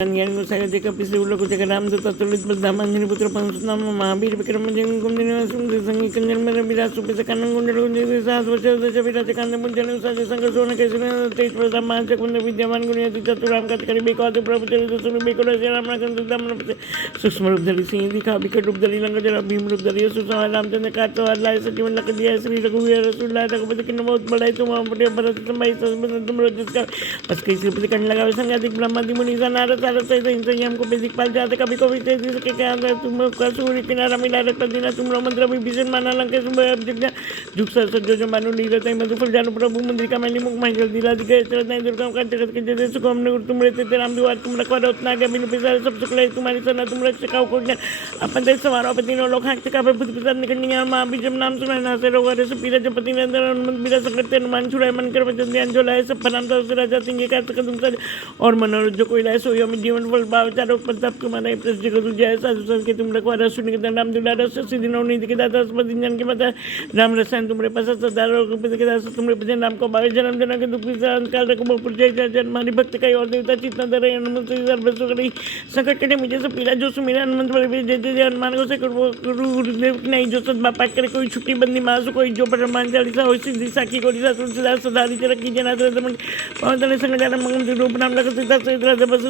ज्ञान सागर कपिसे उल्लकुचक रामदूत तुलित बद्धामांजनी पुत्र पंचनाम महावीर विक्रम जंग कुंदिन संगी कंजन में विराज सुपित कानन कुंडल कुंज साहस वचन दश विराज कांद मुंजन साज संग सोन केसर तेज प्रताप मांच कुंद विद्यमान गुणयति चतुराम कत करि बेकवाद प्रभु चरित सुन बेकोर राम कंद दम सूक्ष्म रूप धरि सिंह दिखा विकट रूप धरि लंक जरा भीम रूप धरि सुसवा रामचंद्र काट लाय सजीवन लख दिया श्री रघुवीर रसूल रघुपति किन्न बहुत बड़ाई तुम भरत संभाई तुम जिसका बस कई श्रीपति कर्ण लगावे संगादिक ब्रह्मादि मुनि नारद संयम को दिखपाल जाते कभी कभी तेजी से क्या तुम सूर्य किनारा मिला रखता दीना तुम मंत्र विभीषण माना लंके जुग सर जो मानो लीरत मधुफल जानो प्रभु मंदिरिका मैली मुख माई जल्दी राज गए चलत नहीं दुर्गम का जगत के जैसे सुख हमने तुम रहते राम दुआर तुम रखवा उतना आगे बिनु पिसार सब सुख ले तुम्हारी सना तुम रक्षक को ज्ञान अपन देश समारोह पर तीनों लोग हाथ का भूत पिसार निकलनी माँ भी जब नाम सुना ना से रोग से पीरा जब पति अंदर हनुमंत बीरा संकट हनुमान छुड़ाए मन कर वचन ध्यान जो लाए सब फनाम राजा सिंह का तुम सर और मनोरथ जो कोई लाए सोयो में जीवन फल भाव चारों प्रताप तुम्हारा जगत जय साधु संत के तुम रखवा रस सुन के राम दुला रस सिद्धि नवनीति के दाता स्मृति जन के बता राम रसायन तुम्हारे पास सदारो के दास तुम्हारे भजन राम को भावे जन्म जन के दुख विचार काल रखो जय जन मारी भक्त का और देवता चित्त धरे हनुमंत सर्वस्व करी संकट कटे मुझे सब पीरा जो सुमिरा हनुमंत बड़े जय जय हनुमान को से गुरुदेव नहीं जो सद पाठ करे कोई छुट्टी बंदी मासु कोई जो परमान चालीसा हो सिद्धि साखी कोई तुलसीदास सदा चरक की जनार्दन पवन संग जान मंगल रूप नाम लखत सीता सहित राजा बस